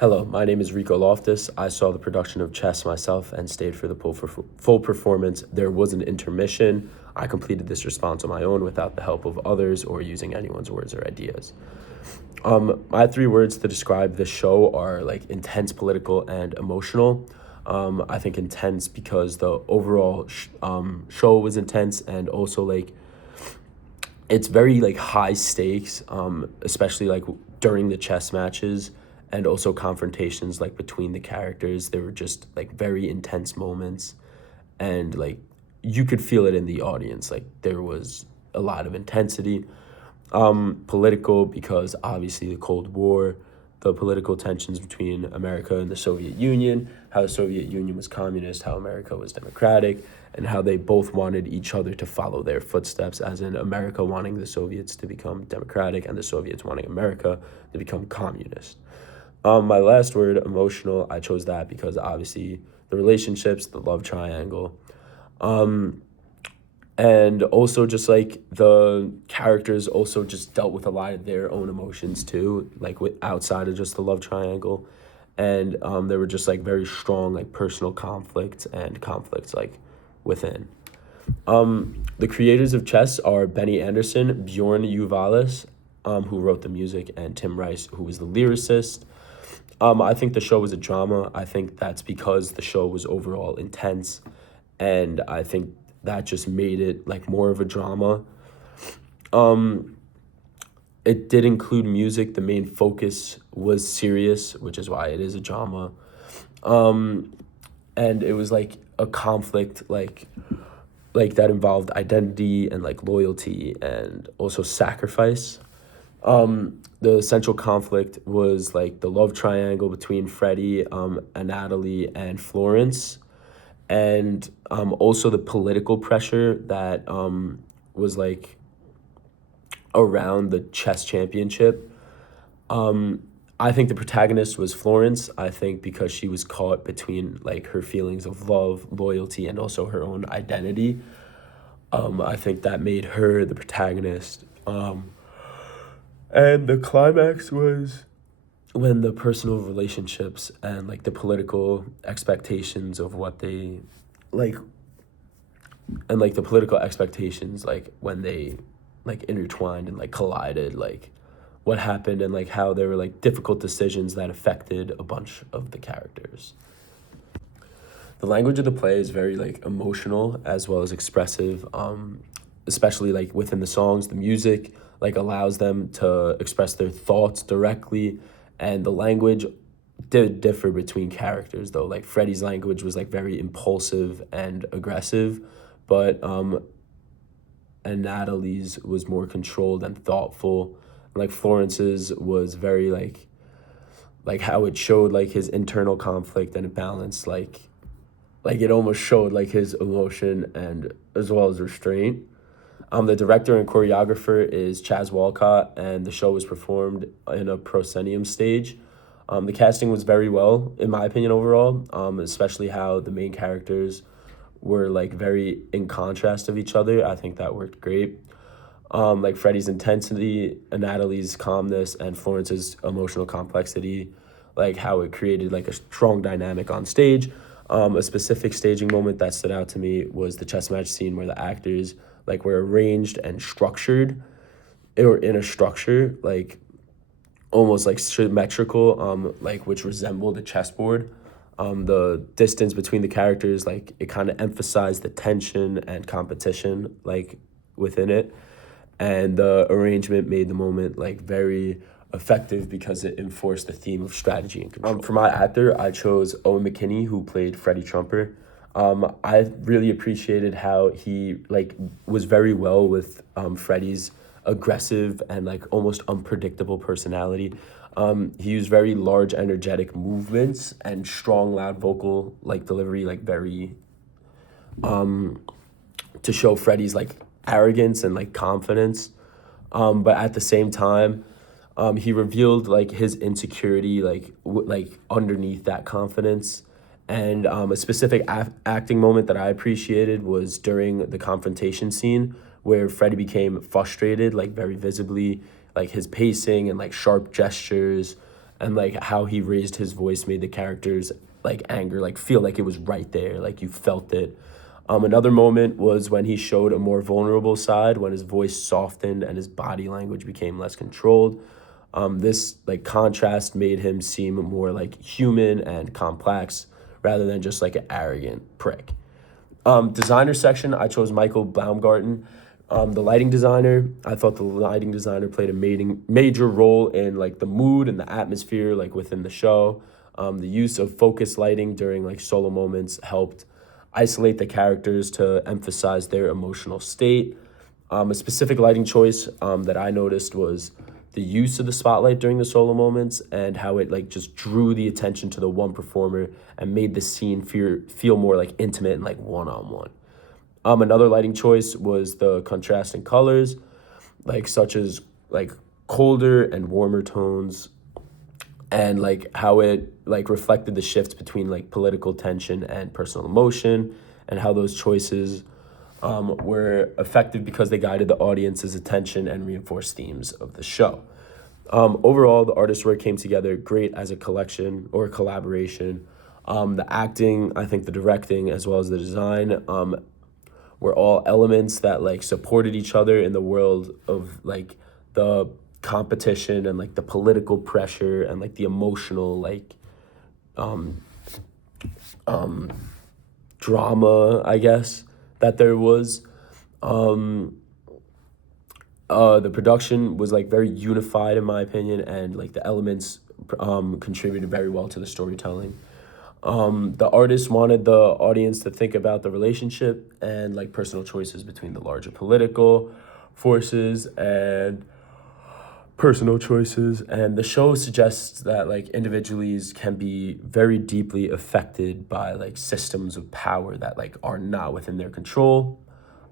Hello, my name is Rico Loftus. I saw the production of Chess myself and stayed for the full performance. There was an intermission. I completed this response on my own without the help of others or using anyone's words or ideas. My three words to describe this show are like intense, political, and emotional. I think intense because the overall show was intense, and also like it's very like high stakes, especially like during the chess matches and also confrontations like between the characters. There were just like very intense moments, and like you could feel it in the audience. Like there was a lot of intensity. Political because obviously the Cold War, the political tensions between America and the Soviet Union, how the Soviet Union was communist, how America was democratic, and how they both wanted each other to follow their footsteps, as in America wanting the Soviets to become democratic and the Soviets wanting America to become communist. My last word, emotional, I chose that because obviously the relationships, the love triangle, and also just like the characters also just dealt with a lot of their own emotions too, like outside of just the love triangle. And there were just like very strong like personal conflicts and conflicts like within. The creators of Chess are Benny Anderson, Bjorn Uvalis, who wrote the music, and Tim Rice, who was the lyricist. I think the show was a drama. I think that's because the show was overall intense, and I think that just made it like more of a drama. It did include music. The main focus was serious, which is why it is a drama. And it was like a conflict like that involved identity and like loyalty and also sacrifice. The central conflict was like the love triangle between Freddie, Natalie, and Florence, and also the political pressure that was like around the chess championship. I think the protagonist was Florence. I think because she was caught between like her feelings of love, loyalty, and also her own identity. I think that made her the protagonist. And the climax was when the personal relationships and like the political expectations of what they like, and like the political expectations like when they like intertwined and like collided, like what happened and like how there were like difficult decisions that affected a bunch of the characters. The language of the play is very like emotional as well as expressive, especially like within the songs. The music like allows them to express their thoughts directly, and the language did differ between characters though. Like Freddie's language was like very impulsive and aggressive, but and Natalie's was more controlled and thoughtful. Like Florence's was very like how it showed like his internal conflict, and it balanced like it almost showed like his emotion and as well as restraint. The director and choreographer is Chaz Walcott, and the show was performed in a proscenium stage. The casting was very well, in my opinion, overall, especially how the main characters were like very in contrast of each other. I think that worked great. Like Freddie's intensity, Natalie's calmness, and Florence's emotional complexity, like how it created like a strong dynamic on stage. A specific staging moment that stood out to me was the chess match scene where the actors like were arranged and structured, or in a structure like almost like symmetrical, like which resembled a chessboard. The distance between the characters, like it kind of emphasized the tension and competition like within it, and the arrangement made the moment like very effective because it enforced the theme of strategy and control. For my actor, I chose Owen McKinney, who played Freddie Trumper. I really appreciated how he like was very well with Freddie's aggressive and like almost unpredictable personality. He used very large, energetic movements and strong, loud vocal like delivery, like very to show Freddie's like arrogance and like confidence. But at the same time, he revealed like his insecurity, like underneath that confidence. And a specific acting moment that I appreciated was during the confrontation scene where Freddie became frustrated, like very visibly, like his pacing and like sharp gestures and like how he raised his voice made the characters like anger like feel like it was right there, like you felt it. Another moment was when he showed a more vulnerable side, when his voice softened and his body language became less controlled. This like contrast made him seem more like human and complex rather than just like an arrogant prick. Designer section, I chose Michael Baumgarten. The lighting designer, I thought the lighting designer played a major role in like the mood and the atmosphere like within the show. The use of focus lighting during like solo moments helped isolate the characters to emphasize their emotional state. A specific lighting choice that I noticed was the use of the spotlight during the solo moments and how it like just drew the attention to the one performer and made the scene feel more like intimate and like one-on-one. Another lighting choice was the contrasting colors, like such as like colder and warmer tones, and like how it like reflected the shifts between like political tension and personal emotion, and how those choices were effective because they guided the audience's attention and reinforced themes of the show. Overall, the artist's work came together great as a collection or a collaboration. The acting, I think the directing, as well as the design, were all elements that like supported each other in the world of like the competition and like the political pressure and like the emotional like drama, I guess, that there was. The production was like very unified in my opinion, and like the elements contributed very well to the storytelling. The artist wanted the audience to think about the relationship and like personal choices between the larger political forces and personal choices, and the show suggests that like individuals can be very deeply affected by like systems of power that like are not within their control.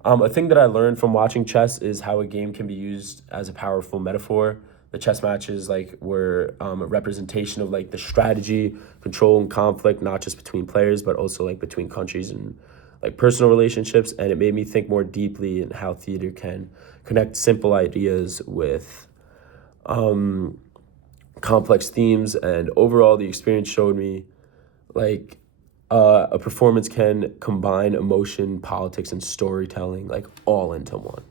A thing that I learned from watching chess is how a game can be used as a powerful metaphor. The chess matches like were a representation of like the strategy, control, and conflict, not just between players, but also like between countries and like personal relationships. And it made me think more deeply in how theater can connect simple ideas with complex themes. And overall, the experience showed me like a performance can combine emotion, politics, and storytelling like all into one.